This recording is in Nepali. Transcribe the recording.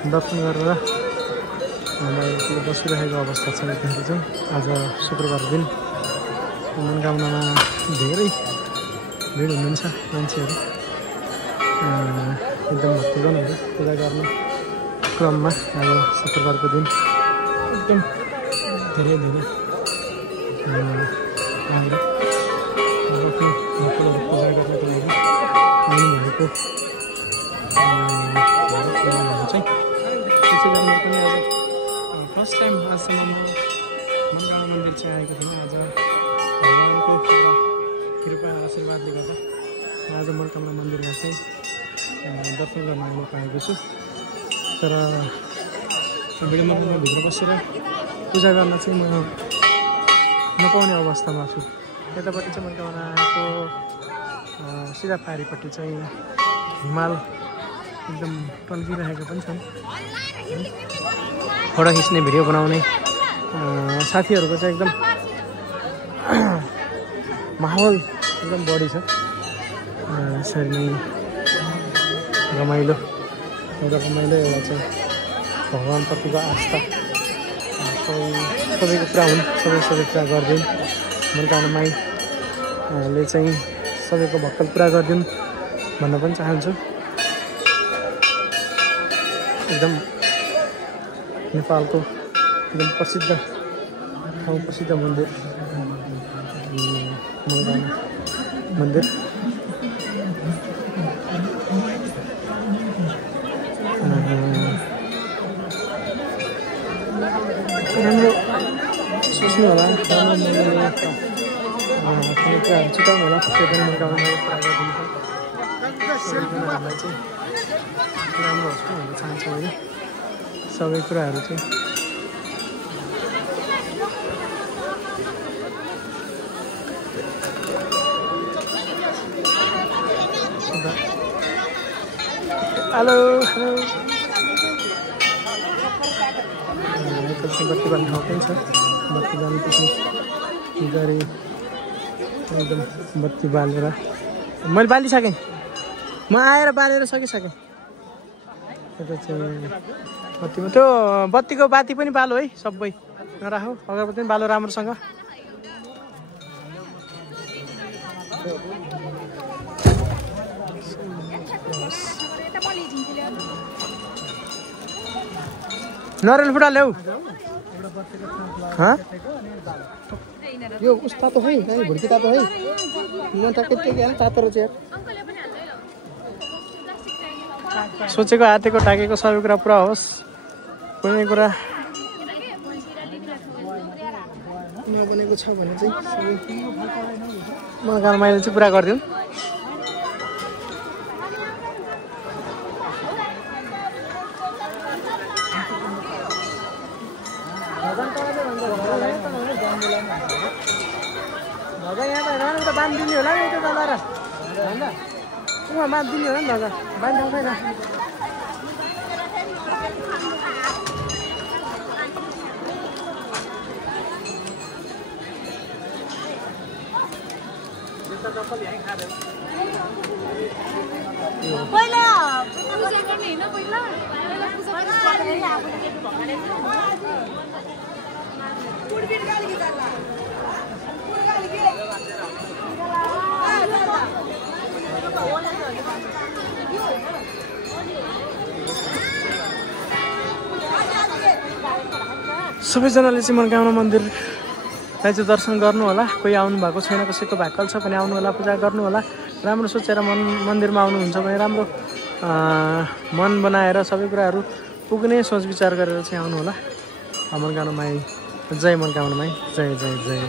दर्शन गरेर बसिरहेको अवस्था छ। यतिखेर चाहिँ आज शुक्रबार दिन मनोकामनामा धेरै भिड हुनुहुन्छ मान्छेहरू। एकदम भक्तजनहरू पूजा गर्ने क्रममा आज शुक्रबारको दिन एकदम धेरै आएर पूजा गर्नको लागि आउनुभएको चाहिँ त्यसै गरी पनि आज फर्स्ट टाइम आजसम्म म मनोकामना मन्दिर चाहिँ आएको थिएन। आज भगवानको कृपा आशीर्वादले गर्दा आज मनोकामना मन्दिरमा चाहिँ दर्शन गर्न आउन पाएको छु। तर भिडियो मन्दिरमा भित्र बसेर पूजा गर्न चाहिँ म नपाउने अवस्थामा छु। यतापट्टि चाहिँ मनोकामनाको सिधा पारिपट्टि चाहिँ हिमाल एकदम टल्किरहेको पनि छन्। फोटो खिच्ने भिडियो बनाउने साथीहरूको चाहिँ एकदम माहौल एकदम बढी छ। यसरी नै रमाइलो एउटा चाहिँ भगवान्प्रतिको आस्था सबैको पुरा हुन्, सबै पुरा गरिदिउन्। मनोकामना माईले चाहिँ सबैको भक्कल पुरा गरिदिउन् भन्न पनि चाहन्छु। एकदम नेपालको एकदम प्रसिद्ध ठाउँ, प्रसिद्ध मन्दिर मनोकामना मन्दिर। राम्रो सोच्नु होला, राम्रो कुराहरू चिताउनु होला। त्यो पनि मनोकामनाले पुरा गरिदिन्छ। सबैजनाहरूलाई चाहिँ राम्रो होस् भन्न चाहन्छु मैले। सबै कुराहरू चाहिँ हेलो बत्ती बाल्ने ठाउँ पनि छ। बत्ती बाल्नेपछि गरी एकदम बत्ती बालेर मैले बालिसकेँ। म आएर बालेर सकिसकेँ। यता चाहिँ बत्तीमा त्यो बत्तीको बाती पनि बालो है, सबै नराखौ। अगरबत्ती पनि बालो राम्रोसँग। नरेल फुटा ल्याऊ। यो उस तातो है, भुड्की तातो है। म टक्कै तातो रहेछ यार। सोचेको हातेको टाकेको सबै कुरा पुरा होस्। कुनै कुरा नबनेको छ भने चाहिँ मनोकामना माईले चाहिँ पुरा गरिदिउन्। बाँधिदिने होला नि त्यो तल उहाँ बाँधिदिने होला नि धगा बाँधिदिनु छैन। सबैजनाले चाहिँ मनोकामना मन्दिरलाई चाहिँ दर्शन गर्नु होला। कोही आउनु भएको छैन, कसैको भाकल छ भने आउनु होला, पूजा गर्नु होला। राम्रो सोचेर मन्दिरमा आउनुहुन्छ भने राम्रो मन बनाएर सबै कुराहरू पुग्ने सोच विचार गरेर चाहिँ आउनु होला। मनोकामना माई जय, मनोकामना माई जय जय जय।